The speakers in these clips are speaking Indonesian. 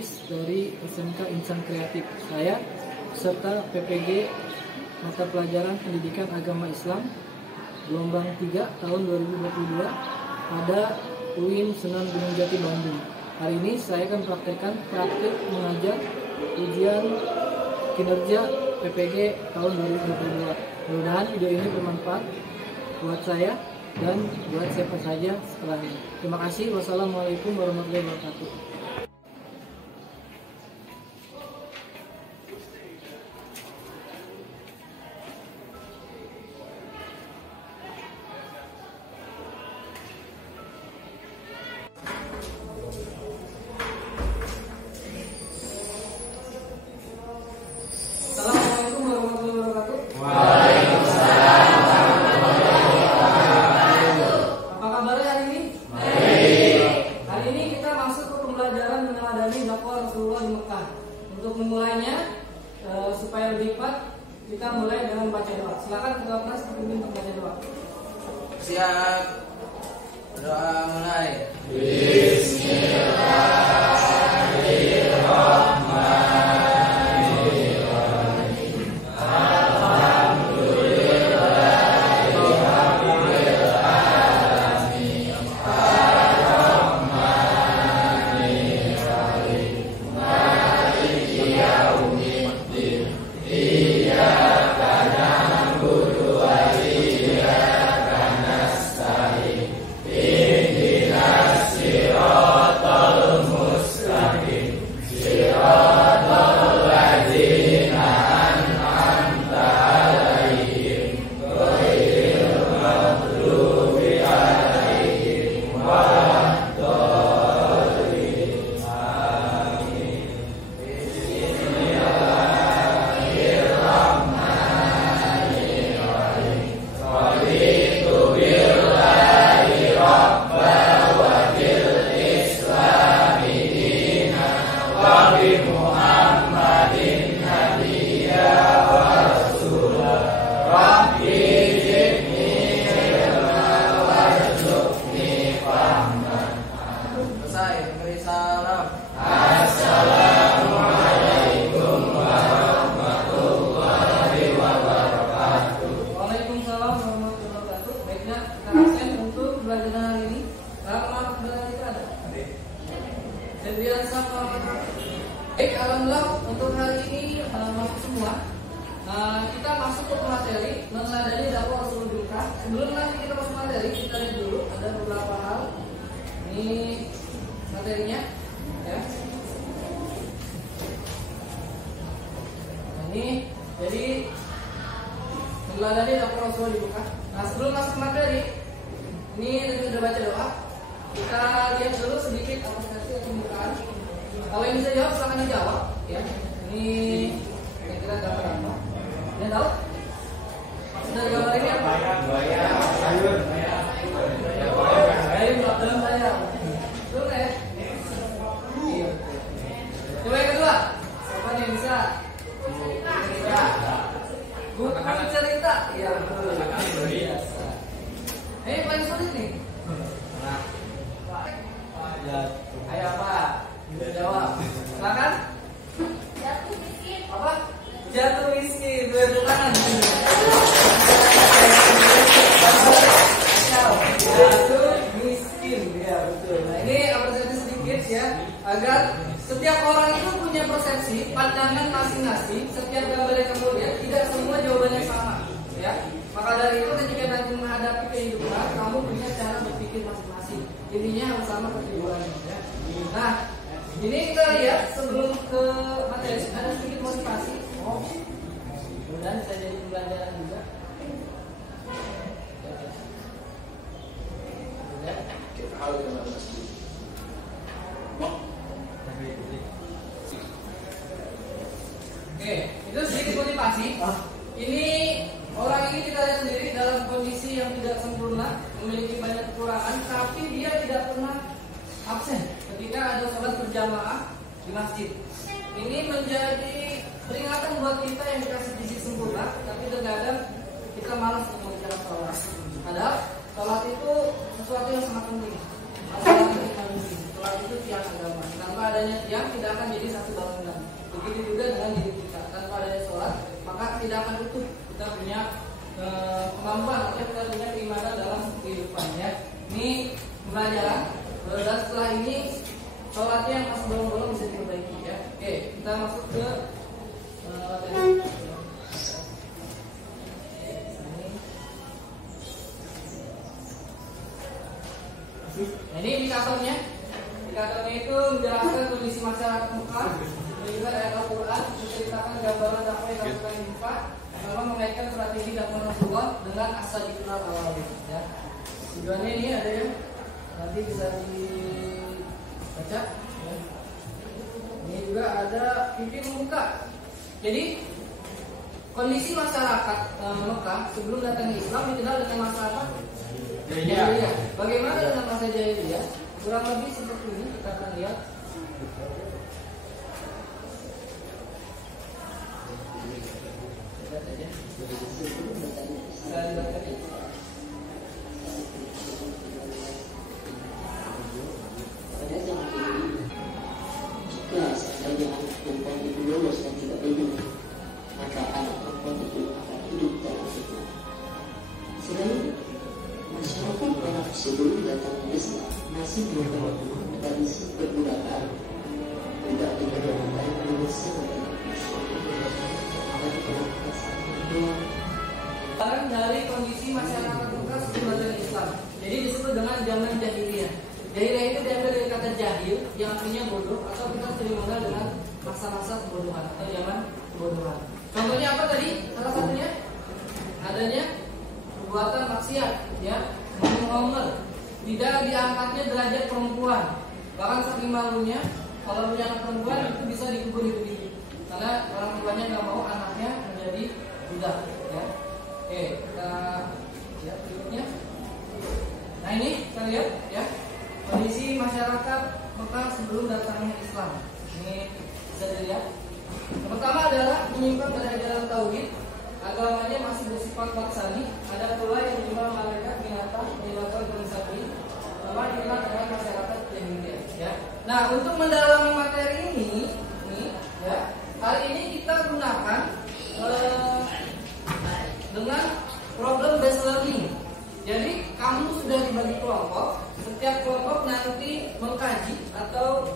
Hafiz dari SMK Insan Kreatif. Saya peserta PPG mata pelajaran Pendidikan Agama Islam gelombang 3 tahun 2022 pada UIN Sunan Gunung Jati Bandung. Hari ini saya akan praktek mengajar ujian kinerja PPG tahun 2022. Mudah-mudahan video ini bermanfaat buat saya dan buat siapa saja setelahnya. Terima kasih. Wassalamualaikum warahmatullahi wabarakatuh. Assalamualaikum warahmatullahi wabarakatuh. Waalaikumsalam warahmatullahi wabarakatuh. Apa kabarnya hari ini? Baik. Hari ini kita masuk ke pembelajaran meneladani dakwah Rasulullah di Mekah. Untuk memulainya supaya lebih cepat, kita mulai dengan baca doa. Silakan ketua kelas dipimpin untuk baca doa. Siap. Doa mulai. Selesai, beri salam. Assalamualaikum warahmatullahi wabarakatuh. Waalaikumsalam warahmatullahi wabarakatuh. Baiknya kita absen untuk pembelajaran hari ini. Selamat pembelajaran kita ada. Febrian sama. Baik, alhamdulillah untuk hari ini masuk semua. Kita masuk ke materi meneladani dakwah Rasulullah di Mekah. Sebelum nanti kita masuk materi, kita lihat dulu ada beberapa hal. Ini materinya, ya. Nah, ini jadi meneladani dakwah Rasulullah di Mekah. Nah, sebelum masuk ke materi, ini sudah baca doa. Kita lihat dulu sedikit apa saja pembukaan. Kalau yang bisa jawab silahkan dijawab, ya. Ini kira-kira gambar apa? Yang tahu? Maksud dari gambar ini apa? Sayur. Dalam saya. Betul nggak ya? Iya. Coba yang kedua. Siapa nih yang bisa? Cerita. Buku cerita. Iya betul. Biasa. Ini paling sulit nih. Ayo apa? Jawab. Silakan. Jatuh miskin. Apa? Jatuh miskin. Tepuk tangan. Jatuh miskin. Ya betul. Nah ini apresiasi sedikit ya, agar setiap orang itu punya persepsi, pandangan masing-masing. Setiap gambar yang kamu lihat tidak semua jawabannya sama, ya. Maka dari itu ketika nanti menghadapi kehidupan, kamu punya cara berpikir masing-masing. Intinya harus sama kehidupannya. Ya. Nah, ini kita lihat sebelum ke materi ada sedikit motivasi. Mudah-mudahan bisa jadi pembelajaran juga. Oke, itu sedikit motivasi. Ini orang ini kita lihat sendiri dalam kondisi yang tidak sempurna, memiliki banyak kekurangan, tapi dia tidak pernah absen ketika ada sholat berjamaah di masjid. Ini menjadi peringatan buat kita yang dikasih fisik sempurna, tapi terkadang kita malas untuk mengerjakan sholat. Padahal sholat itu sesuatu yang sangat penting. Masalah kita penting. sholat itu tiang agama. Tanpa adanya tiang tidak akan jadi satu bangunan. Begitu juga dengan diri kita. Tanpa adanya sholat maka tidak akan utuh. Kita punya kemampuan atau kita punya keimanan dalam kehidupannya. Ini pembelajaran. Dan setelah ini sholatnya yang masih bolong-bolong bisa diperbaiki ya. Oke, kita masuk ke materi. Nah, ini indikatornya. Indikatornya itu menjelaskan kondisi masyarakat Mekah, dan juga ayat Al-Quran menceritakan gambaran apa yang dilakukan di Mekah, memang mengaitkan strategi dakwah Rasulullah dengan as-sabiqun al-awwalin. Ya. Tujuannya ini ada yang nanti bisa dibaca. Ya. Ini juga ada pimpin muka. Jadi kondisi masyarakat Mekah sebelum datangnya Islam dikenal dengan masyarakat jahiliyah. Bagaimana dengan masa jahiliyah? Kurang lebih seperti ini, kita akan lihat. Pada zaman ini, jika seandainya anak perempuan itu lolos dan tidak berguna, maka anak perempuan itu akan hidup dalam fitnah. Sebaliknya, masyarakat Arab sebelum datangnya Islam masih memiliki tradisi perbudakan. Budak dikatakan bersama dari kondisi masyarakat Mekah sebelum datangnya Islam. Jadi disebut dengan zaman jahiliyah. Jahiliyah itu diambil dari kata jahil yang artinya bodoh, atau kita sering mengenal dengan masa-masa kebodohan atau zaman kebodohan. Contohnya apa tadi? Salah satunya adanya perbuatan maksiat, ya, ngomel, tidak diangkatnya derajat perempuan. Bahkan saking malunya, kalau punya anak perempuan itu bisa dikubur hidup-hidup, karena orang tuanya nggak mau anaknya menjadi budak. Ya. Oke, kita lihat berikutnya. Nah ini kita lihat ya kondisi masyarakat Mekah sebelum datangnya Islam. Ini bisa dilihat. Yang pertama adalah menyimpang dari ajaran tauhid. Agamanya masih bersifat baksani. Ada pula yang menyembah malaikat, binatang, menyembah sapi. Sama dikenal dengan masyarakat jahiliyah. Ya. Nah, untuk mendalami materi ini, ya, hari ini kita gunakan dengan problem based learning. Jadi kamu sudah dibagi kelompok. Setiap kelompok nanti mengkaji atau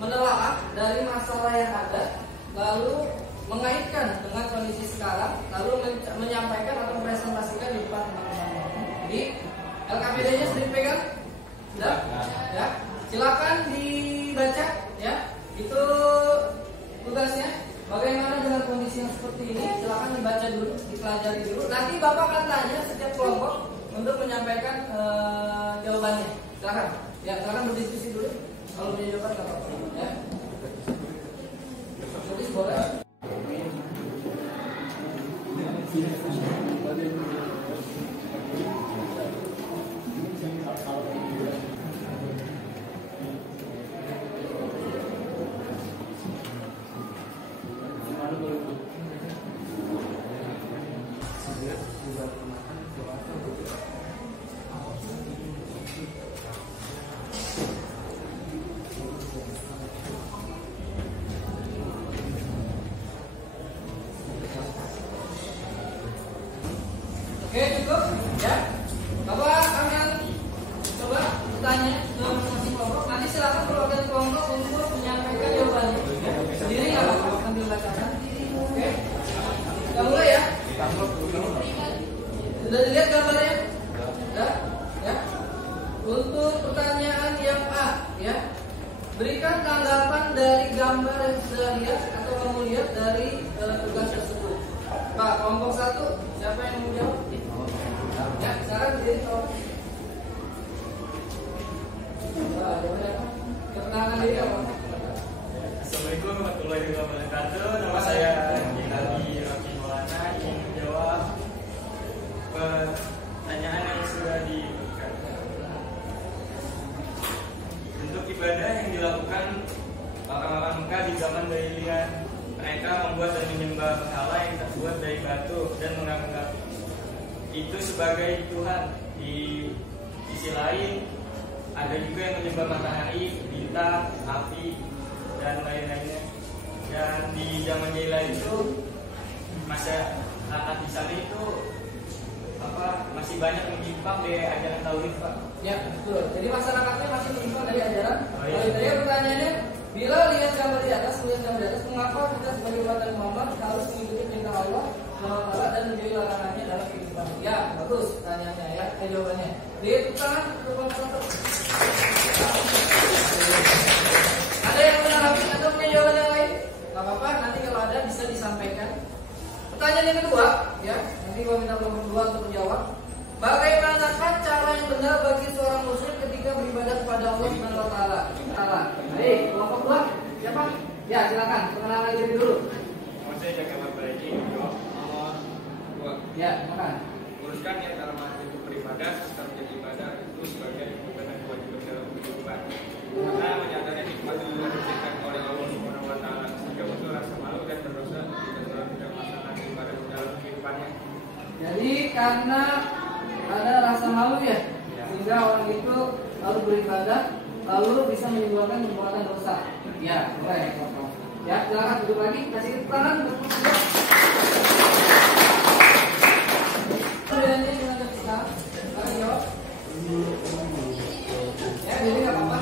menelaah dari masalah yang ada, lalu mengaitkan dengan kondisi sekarang, lalu menyampaikan atau presentasikan di depan teman-teman. Jadi LKPD-nya sudah dipegang? Sudah? Ya. Silakan dibaca ya. Itu tugasnya. Bagaimana dengan kondisi yang seperti ini? Silakan dibaca dulu, dipelajari dulu. Nanti Bapak akan tanya setiap kelompok untuk menyampaikan jawabannya. Silakan. Ya, silakan berdiskusi dulu. Kalau punya jawaban nggak apa-apa. Ya. Tulis boleh. Oke, cukup ya. Bapak akan coba bertanya ke masing-masing kelompok. Nanti silakan perwakilan kelompok untuk menyampaikan jawabannya. Ya. Sendiri nggak apa-apa, sambil bacakan. Oke, kita mulai ya. Sudah dilihat gambarnya? Sudah? Ya. Untuk pertanyaan yang A, ya. Berikan tanggapan dari gambar yang sudah lihat atau kamu lihat dari tugas tersebut. Pak, kelompok 1, siapa yang mau jawab? Ya, sekarang berdiri kalau. Perkenalkan diri apa? Assalamualaikum warahmatullahi wabarakatuh. Nama saya Ginaldi Rocky Maulana. Ingin menjawab pertanyaan yang sudah diberikan. Untuk ibadah yang dilakukan orang-orang Mekah di zaman jahiliyah, mereka membuat dan menyembah berhala yang terbuat dari batu dan menganggap itu sebagai Tuhan. Di sisi lain, ada juga yang menyembah matahari, bintang, api, dan lain-lainnya. Dan di zaman jahiliyah itu masyarakat di sana itu masih banyak menyimpang dari ajaran tauhid, Pak. Ya, betul. Jadi masyarakatnya masih menyimpang dari ajaran. Oh, iya. Kalau tadi pertanyaannya, bila lihat gambar di atas, mengapa kita sebagai umat Muhammad harus mengikuti perintah Allah SWT dan menjauhi larangannya dalam kehidupan? Ya, bagus pertanyaannya ya. Jawabannya. Lihat tangan, ada yang menanggapi atau punya jawaban yang lain? Gak apa-apa, nanti kalau ada bisa disampaikan. Pertanyaan yang kedua, ya, nanti kalau kita kelompok kedua untuk menjawab. Bagaimanakah cara yang benar bagi seorang muslim ketika beribadah kepada Allah Subhanahu wa taala? Baik, kelompok dua, siapa? Ya, silakan. Perkenalan diri dulu. Saya jaga memperbaiki nomor 2. Ya, silakan. Luruskan niat dalam hati untuk beribadah serta menjadi ibadah itu sebagai dan kewajiban dalam kehidupan. Karena menyadari nikmat yang diberikan oleh Allah Subhanahu wa taala sehingga muncul rasa malu dan berdosa jika seorang tidak melaksanakan ibadah dalam kehidupannya. Jadi karena ada rasa malu ya, sehingga orang itu lalu beribadah, lalu bisa menimbulkan perbuatan dosa. Ya, boleh. Ya, silakan duduk lagi, kasih tangan. Pertanyaannya gimana kita? Silakan jawab. Ya, jadi nggak apa-apa.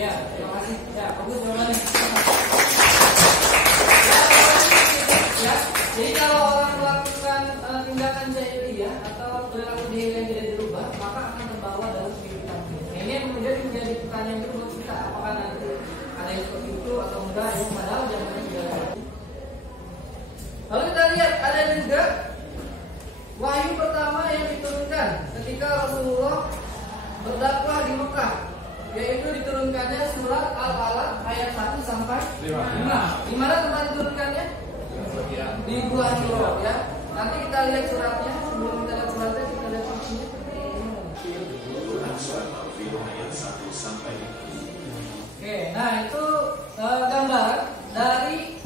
Ya, terima kasih. Ya, bagus jawabannya. Ya, jadi kalau orang melakukan tindakan jahiliyah atau perilaku jahiliyah yang tidak dirubah, maka akan terbawa dalam kehidupan. Nah, ini yang menjadi pertanyaan itu buat kita, apakah nanti ada yang seperti itu atau enggak? Yang padahal jangan tidak ada. Lalu kita lihat ada juga wahyu pertama yang diturunkan ketika Rasulullah berdakwah di Mekah, yaitu diturunkannya surat Al-Alaq ayat 1 sampai 5. Di mana tempat diturunkannya? Di Gua Hiro, ya. Nanti kita lihat suratnya. Sebelum kita lihat suratnya, kita lihat isinya. Oke, nah itu gambaran dari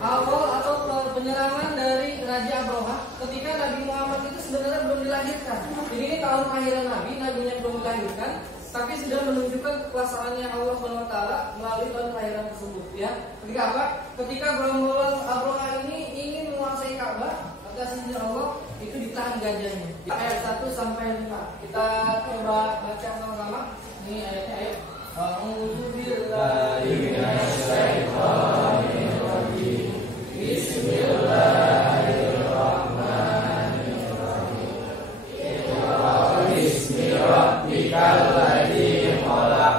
awal atau penyerangan dari Raja Abroha ketika Nabi Muhammad itu sebenarnya belum dilahirkan. Jadi ini tahun kelahiran Nabinya belum dilahirkan, tapi sudah menunjukkan kekuasaannya Allah SWT melalui tahun kelahiran tersebut, ya. Ketika apa? Ketika gerombolan Abroha ini ingin menguasai Ka'bah atas izin Allah, itu ditahan gajahnya. Ayat 1 sampai 5. Kita coba baca sama-sama. Ini ayatnya, ayo. A'udzubillahi minasyaitonirrajim. Bismillahirrahmanirrahim. Iqra bismi rabbikal ladzi khalaq.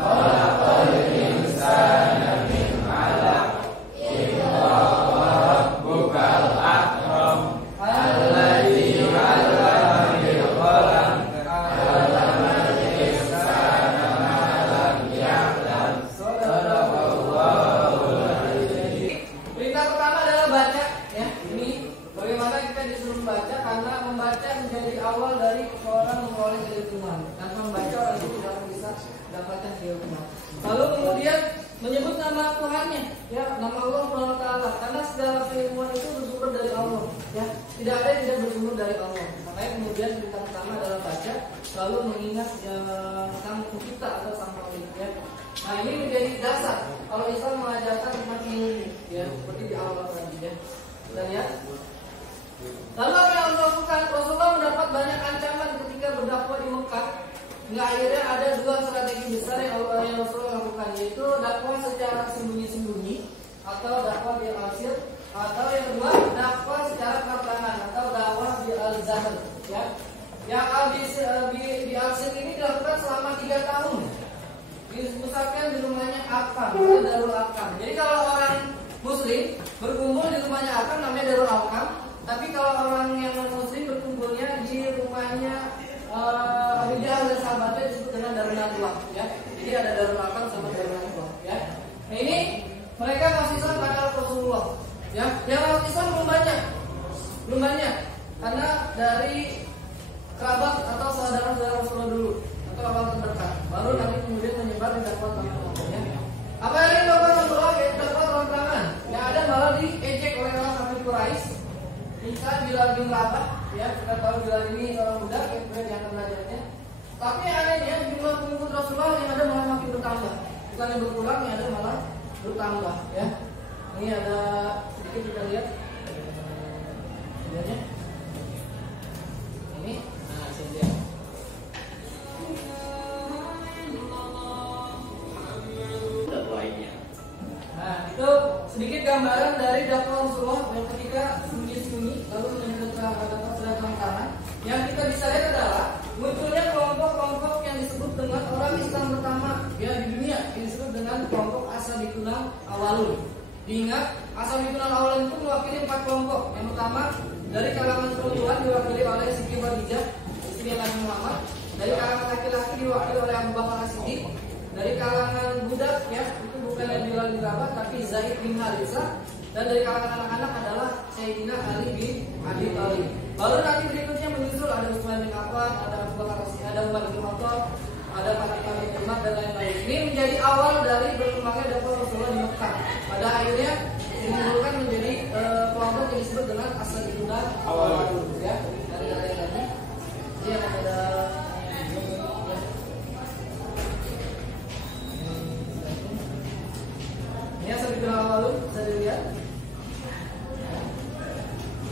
Khalaqal insana min 'alaq. Iqra wa rabbukal akram. Alladzi 'allama bil qalam. 'allamal insana ma lam ya'lam. Shadaqallahul azim. Perintah pertama adalah baca, ya. Ini bagaimana kita disuruh membaca, karena membaca menjadi awal dari seorang memperoleh keilmuan. Tanpa membaca orang itu tidak akan bisa mendapatkan keilmuan. Lalu kemudian menyebut nama Tuhannya, ya, nama Allah SWT, karena segala keilmuan itu bersumber dari Allah, ya. Tidak ada yang tidak bersumber dari Allah. Makanya kemudian perintah pertama adalah baca, lalu mengingat sang pencipta atau sang Khalik, ya. Nah, ini menjadi dasar kalau Islam mengajarkan tentang ilmu, ya, seperti di awal tadi, ya. Kita lihat. Lalu apa yang Allah lakukan? Rasulullah mendapat banyak ancaman ketika berdakwah di Mekah. Hingga akhirnya ada dua strategi besar yang Rasulullah lakukan, yaitu dakwah secara sembunyi-sembunyi atau dakwah bil asir, atau yang kedua dakwah secara terang atau dakwah bil al-zahr, ya. Yang di asir ini dilakukan selama 3 tahun. Dipusatkan di rumahnya Arkam, Darul Arkam. Jadi kalau orang Muslim berkumpul di rumahnya Arkam namanya Darul Arkam. Tapi kalau orang yang non muslim berkumpulnya di rumahnya Abu Jahal dan sahabatnya disebut dengan Darul Nadwa, ya. Jadi ada Darul Arkam sama Darul Nadwa, ya. Nah ini mereka masih Islam pada Rasulullah, ya. Yang masuk Islam belum banyak, karena dari kerabat atau saudara-saudara Rasulullah dulu atau orang terdekat, baru nanti kemudian menyebar di dakwah kelompoknya. Apa yang dilakukan Rasulullah? Yaitu dakwah terang-terangan. Yang ada malah diejek oleh orang kafir Quraisy. Misal Bilal bin Rabah, ya, kita tahu Bilal ini orang muda, yang kemudian diangkat derajatnya. Tapi anehnya jumlah pengikut Rasulullah yang ada malah makin bertambah, bukan yang berkurang, yang ada malah bertambah, ya. Ini ada sedikit kita lihat. Lihatnya. Ini, nah sini dia. Nah, itu sedikit gambaran dari dakwah Rasulullah yang ketika sunyi-sunyi lalu menyebutkan dakwah terang-terangan. Yang kita bisa lihat adalah munculnya kelompok-kelompok yang disebut dengan orang Islam pertama ya di dunia, yang disebut dengan kelompok Ashabiyun Awalun. Diingat, Ashabiyun Awalun itu mewakili 4 kelompok. Yang pertama dari kalangan perempuan diwakili oleh Siti Khadijah, istri Nabi Muhammad. Dari kalangan laki-laki diwakili oleh Abu Bakar As-Siddiq. Dari kalangan budak ya itu bukan Bilal bin Rabah tapi Zaid bin Haritsah. Dan dari kalangan anak-anak adalah Sayyidina Ali bin Abi Thalib. Baru nanti berikutnya menyusul ada Utsman bin Affan, ada Abu Bakar As-Siddiq, ada Umar bin Khattab, ada Fatimah bin Umar dan lain-lain. Ini menjadi awal dari berkembangnya dakwah Rasulullah di Mekah. Pada akhirnya ditimbulkan menjadi kelompok yang disebut dengan Ashabiyun Awalun ya. Dari lain-lain. Dia ada ini Ashabiyun Awalun bisa dilihat.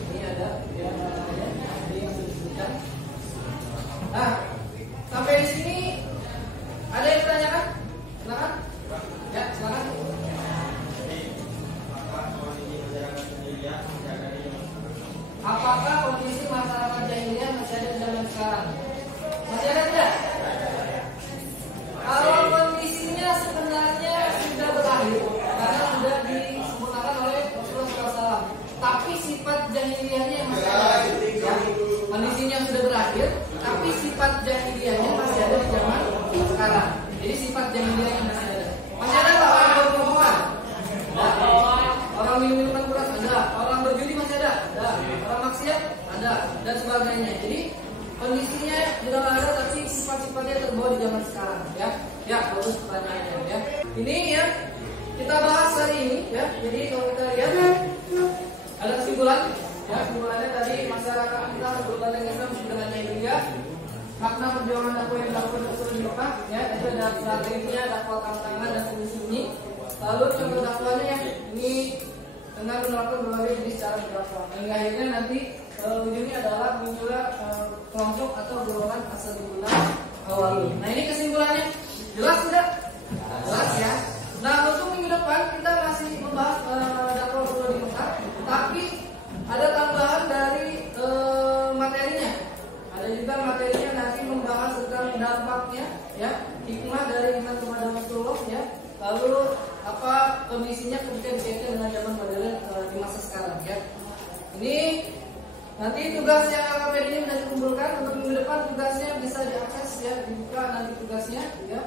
Ini ada yang namanya ini yang disebutkan. Nah, sampai di sini ada yang bertanyakan? Silakan. Ya, silakan. Apakah kondisi masyarakat jahiliyah masih ada di zaman sekarang? Masih ada tidak? Kalau kondisinya sebenarnya sudah berakhir karena sudah disempurnakan oleh Rasulullah SAW. Tapi sifat jahiliyahnya yang masih ada. Ya, kondisinya sudah berakhir, tapi sifat jahiliyahnya masih ada di zaman sekarang. Jadi sifat jahiliyahnya masih ada. Masih ada nggak orang berbohongan? Ada. Orang minum-minuman keras ada. Orang berjudi masih ada. Ada. Orang maksiat ada. Dan sebagainya. Jadi kondisinya sudah nggak ada, tapi sifat-sifatnya terbawa di zaman sekarang. Ya, ya bagus pertanyaannya. Ya. Ini ya kita bahas hari ini. Ya. Jadi kalau kita lihat ada kesimpulan. Ya, kesimpulannya tadi masyarakat kita berbagai Islam sudah dengan jahiliyah. Makna perjuangan dakwah yang dilakukan Rasul di Mekah, ya itu ada strateginya, dakwah tantangan dan sunyi. Lalu contoh dakwahnya ya ini dengan menerapkan berbagai jenis cara berdakwah. Hingga akhirnya nanti ujungnya adalah munculnya kelompok atau golongan Ashabiyun Awalun. Nah ini kesimpulannya jelas tidak? Jelas ya. Nah untuk minggu depan kita masih membahas dakwah Rasul di Mekah, tapi ada tambahan dari materinya. Ada juga materinya nanti membahas tentang dampaknya, ya, hikmah dari iman kepada Rasulullah, ya. Lalu apa kondisinya ketika dikaitkan dengan zaman modern di masa sekarang, ya. Ini nanti tugas yang AKPD ini sudah dikumpulkan untuk minggu depan. Tugasnya bisa diakses, ya, dibuka nanti tugasnya, ya.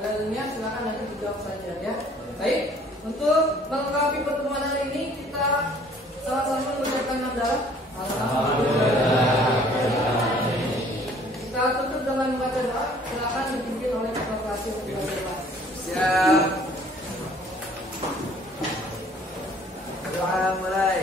Ada linknya, silakan nanti dijawab saja, ya. Baik, untuk melengkapi pertemuan hari ini kita sama-sama mengucapkan hamdalah. Kita tutup dengan membaca doa. Silakan dipimpin oleh Bapak Kasih untuk berdoa. Siap. Doa mulai.